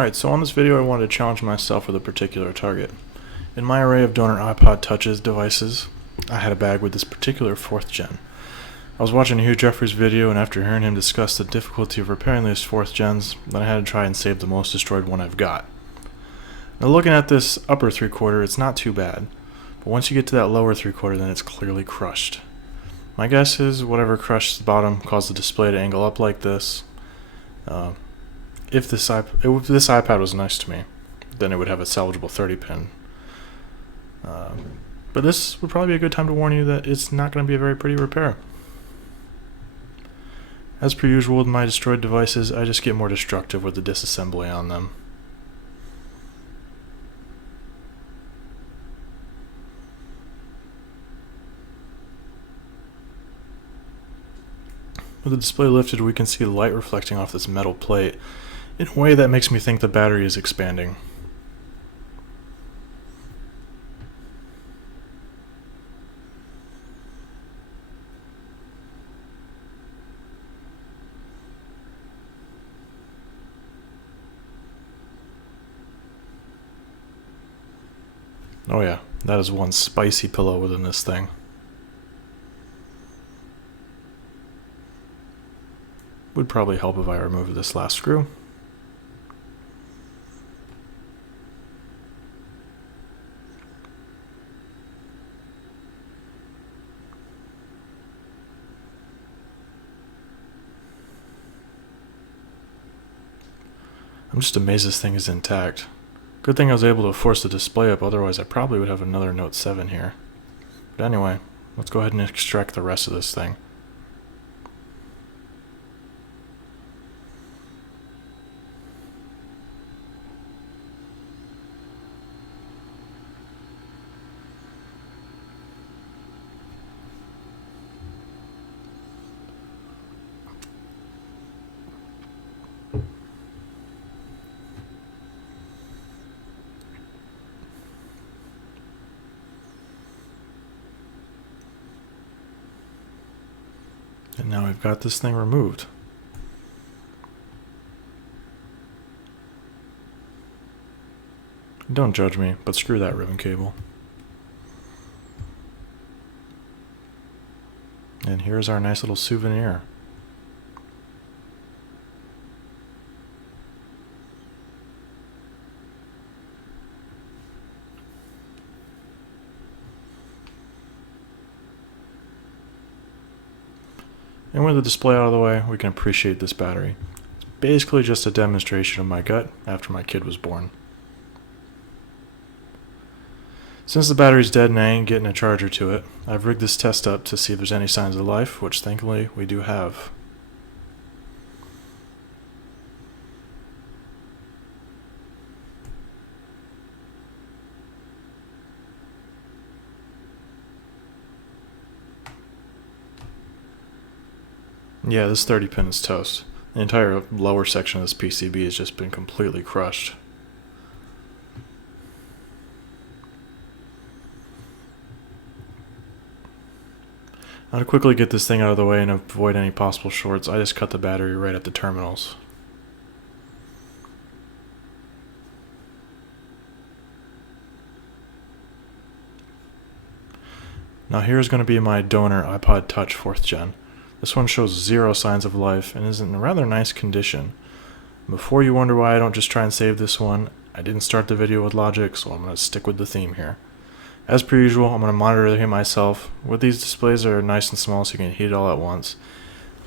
Alright, so on this video I wanted to challenge myself with a particular target. In my array of donor iPod Touches devices, I had a bag with this particular 4th gen. I was watching Hugh Jeffrey's video, and after hearing him discuss the difficulty of repairing these 4th gens, then I had to try and save the most destroyed one I've got. Now looking at this upper 3/4, it's not too bad, but once you get to that lower 3/4, then it's clearly crushed. My guess is whatever crushed the bottom caused the display to angle up like this. If this iPad was nice to me, then it would have a salvageable 30-pin. But this would probably be a good time to warn you that it's not going to be a very pretty repair. As per usual with my destroyed devices, I just get more destructive with the disassembly on them. With the display lifted, we can see the light reflecting off this metal plate in a way that makes me think the battery is expanding. Oh yeah, that is one spicy pillow within this thing. Would probably help if I removed this last screw. I'm just amazed this thing is intact. Good thing I was able to force the display up, otherwise I probably would have another Note 7 here. But anyway, let's go ahead and extract the rest of this thing. And now we've got this thing removed. Don't judge me, but screw that ribbon cable. And here's our nice little souvenir. And with the display out of the way, we can appreciate this battery. It's basically just a demonstration of my gut after my kid was born. Since the battery's dead and I ain't getting a charger to it, I've rigged this test up to see if there's any signs of life, which thankfully we do have. Yeah, this 30-pin is toast. The entire lower section of this PCB has just been completely crushed. Now to quickly get this thing out of the way and avoid any possible shorts, I just cut the battery right at the terminals. Now here's going to be my donor iPod Touch 4th gen. This one shows zero signs of life and is in a rather nice condition. Before you wonder why I don't just try and save this one, I didn't start the video with logic, so I'm going to stick with the theme here. As per usual, I'm going to monitor it myself. With these displays that are nice and small so you can heat it all at once.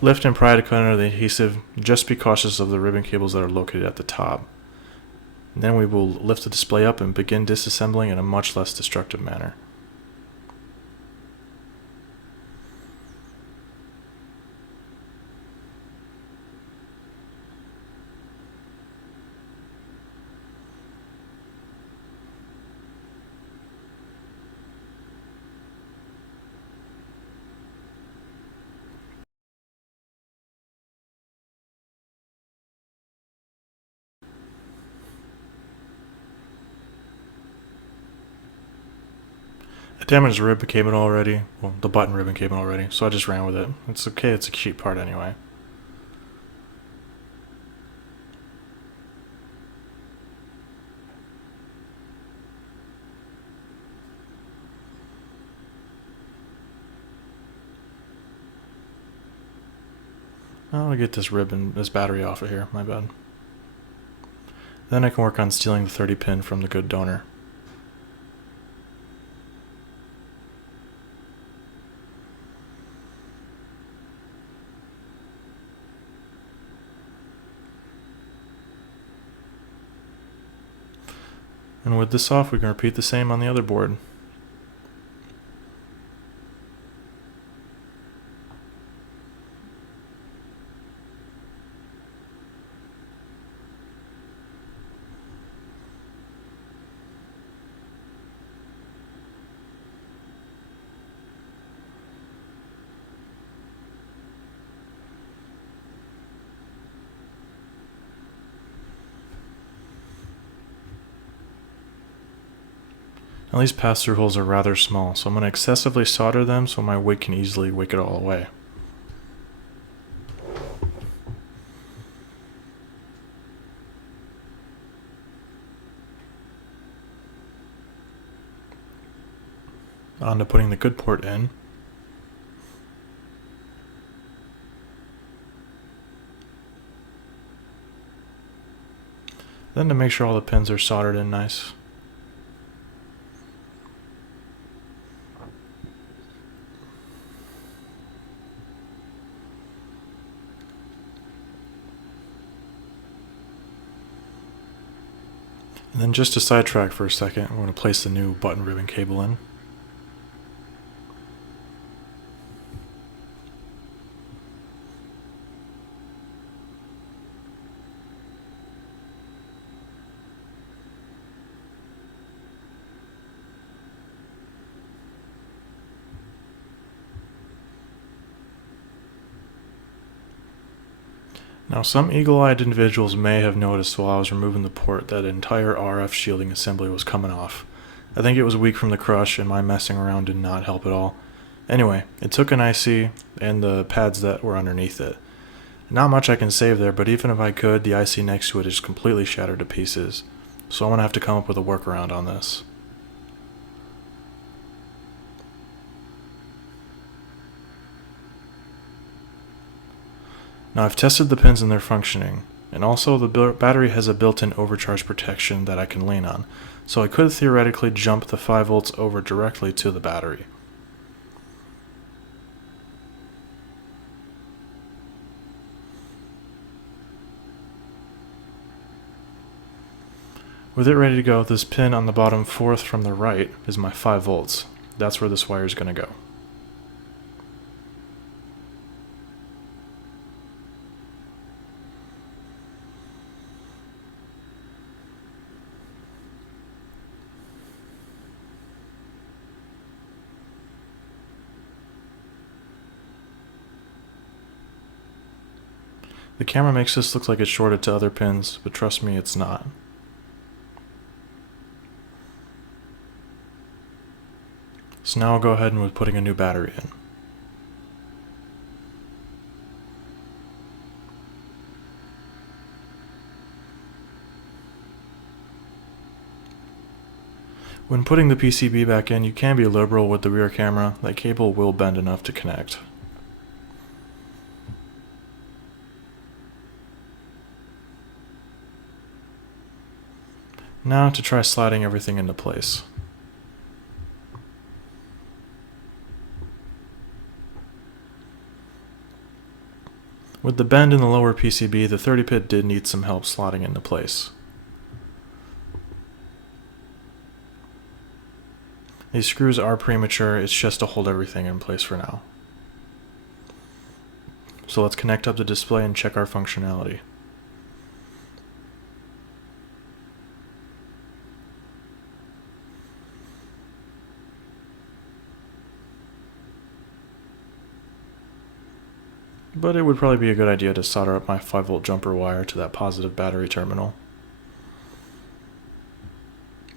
Lift and pry to cut under the adhesive. Just be cautious of the ribbon cables that are located at the top. And then we will lift the display up and begin disassembling in a much less destructive manner. I damaged the ribbon cable already, well, the button ribbon cable already, so I just ran with it. It's okay, it's a cheap part anyway. I'll get this battery off of here, my bad. Then I can work on stealing the 30 pin from the good donor. And with this off, we can repeat the same on the other board. Now these pass-through holes are rather small, so I'm going to excessively solder them so my wick can easily wick it all away. On to putting the good port in. Then to make sure all the pins are soldered in nice. And then just to sidetrack for a second, I'm going to place the new button ribbon cable in. Now some eagle-eyed individuals may have noticed while I was removing the port that entire RF shielding assembly was coming off. I think it was weak from the crush and my messing around did not help at all. Anyway, it took an IC and the pads that were underneath it. Not much I can save there, but even if I could, the IC next to it is completely shattered to pieces. So I'm going to have to come up with a workaround on this. Now I've tested the pins and they're functioning, and also the battery has a built-in overcharge protection that I can lean on, so I could theoretically jump the 5 volts over directly to the battery. With it ready to go, this pin on the bottom 4th from the right is my 5 volts. That's where this wire is going to go. The camera makes this look like it's shorted to other pins, but trust me, it's not. So now I'll go ahead and with putting a new battery in. When putting the PCB back in, you can be liberal with the rear camera. That cable will bend enough to connect. Now to try sliding everything into place. With the bend in the lower PCB, the 30 pit did need some help slotting into place. These screws are premature, it's just to hold everything in place for now. So let's connect up the display and check our functionality. But it would probably be a good idea to solder up my 5 volt jumper wire to that positive battery terminal.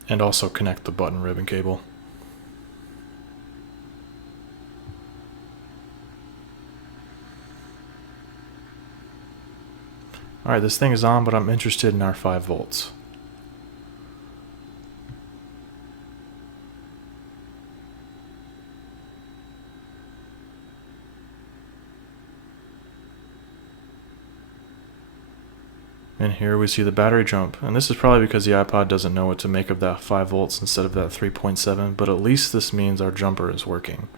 And also connect the button ribbon cable. Alright, this thing is on, but I'm interested in our 5 volts. And here we see the battery jump, and this is probably because the iPod doesn't know what to make of that 5 volts instead of that 3.7, but at least this means our jumper is working.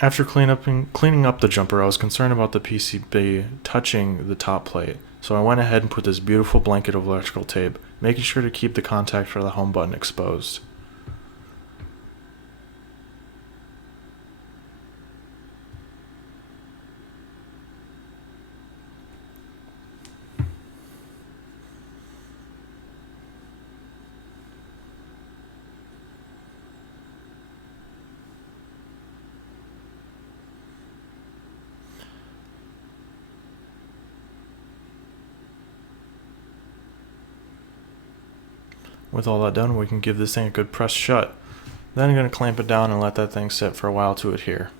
After cleaning up the jumper, I was concerned about the PCB touching the top plate, so I went ahead and put this beautiful blanket of electrical tape, making sure to keep the contact for the home button exposed. With all that done, we can give this thing a good press shut. Then I'm going to clamp it down and let that thing sit for a while to adhere.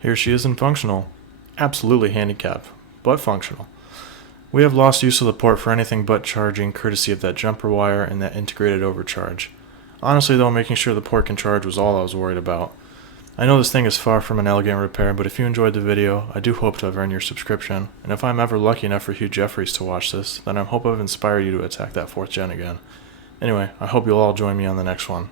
Here she is in functional. Absolutely handicapped, but functional. We have lost use of the port for anything but charging, courtesy of that jumper wire and that integrated overcharge. Honestly though, making sure the port can charge was all I was worried about. I know this thing is far from an elegant repair, but if you enjoyed the video, I do hope to have earned your subscription, and if I'm ever lucky enough for Hugh Jeffries to watch this, then I hope I've inspired you to attack that 4th gen again. Anyway, I hope you'll all join me on the next one.